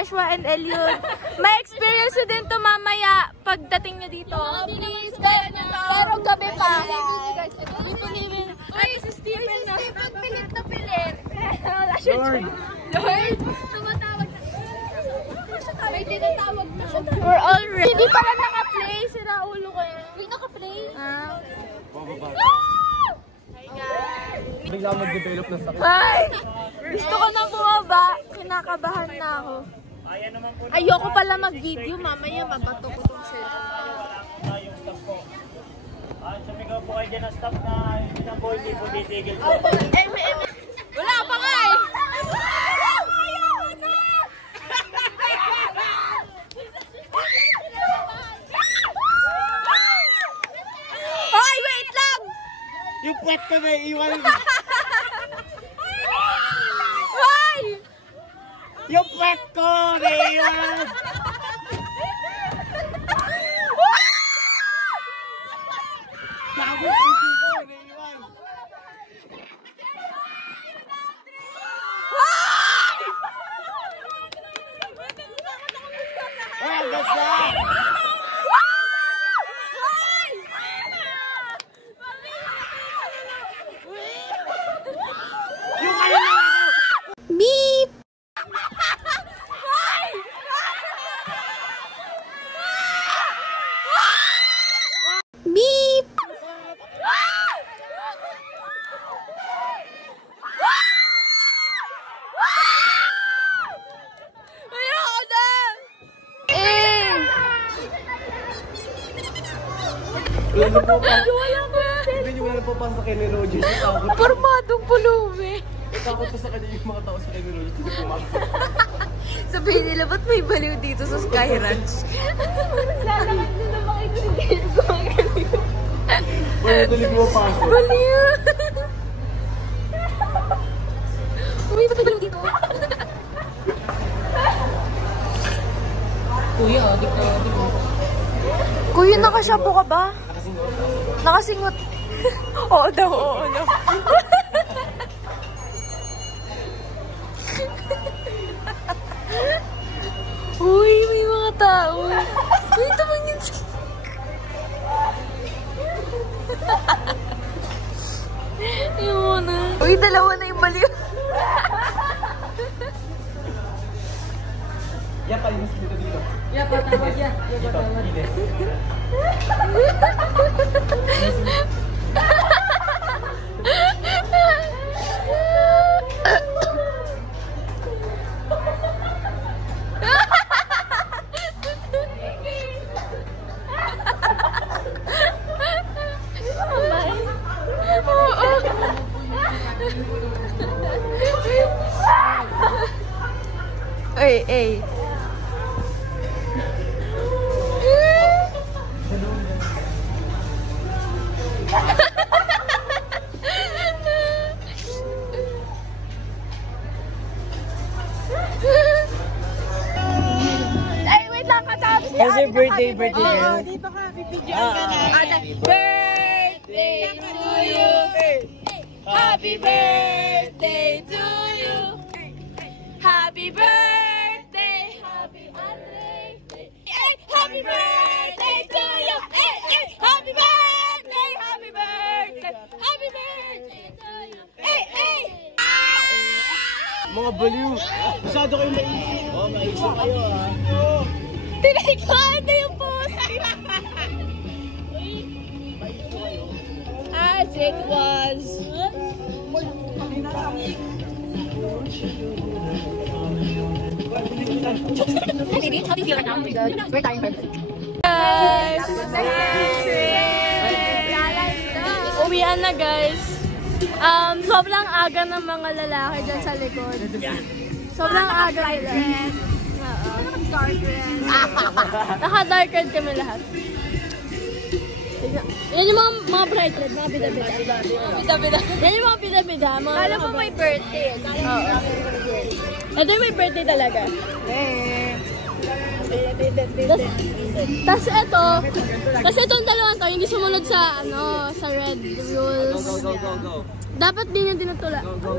Jeshua and Eliud. May experience nyo din to mamaya pagdating nyo dito. Please, pero gabi pa. Ay, si Stephen na. Si Stephen pilit na pilit. Lord! Lord! Tumatawag na. May tinatawag na. We're all ready. Hindi pala naka-play. Sira ulo ko eh. Hindi naka-play? Hi guys! Bigla mag-develop na sakit. Hi! Gusto ko na bumaba. Kinakabahan na ako. Ayoko pala mag-video. Mamaya mabato ko itong cellphone. Yung stop ko. Sumigaw po kayo dyan na stop na isang boy, hindi po titigil po. Wala pa nga eh! Hoy, wait lang! Yung puwet ko na iwan. Hoy! Yung puwet ko na iwan. Tapos puso ko na iwan. Oh, ganda! Beep! Beep! Ayoko na! Hindi nyo wala papasok sa Kenny Rogers. Pormadong pulubi. Takot ko sa kanya yung mga tao sa Kenny Rogers. Hindi pumasok. Sabihin nila, ba't may baliw dito sa Sky Ranch? Lalakad na naman kayo ko. Wala tulig mo pasok. Baliw! Uy, ba't may baliw dito? Kuya, adik na adik mo. Kuya, nakashapo ka ba? Nakasingot. Oo daw, oo daw. Uy, may mga tao. Uy, tumangin sa... Ayun na. Uy, dalawa na yung baliw. Yan, palimus dito dito. Ya, patawag ya. Ya, patawag. Ay, ay. Ay, wait lang, katapos si Kasi Ate birthday Kakabit. girl. Dito ka, pipidyoan ka na. Birthday to you. Happy birthday to you. Happy birthday, happy Andre. Hey, happy birthday to you. Hey, hey, happy birthday, happy birthday, happy birthday to you. Hey, hey. Mga baliw. Masyado kayong maisip. Oo, maisip kayo ha. Tinaykaan na yung post. As it was. Baby, how do you feel right now? Good. We're tired. Guys! Uwian na guys. Sobrang aga ng mga lalaki dyan sa likod. Sobrang aga nila. Naka-dark red kami lahat. Yan yung mga bright red, mga bida-bida. Yan yung mga bida-bida. Kala mo may birthday. Oo. Ito yung may birthday talaga. Tapos ito, kasi itong dalawang to, hindi sumunod sa, sa red rules. Go. Dapat din yung tinutula. Go.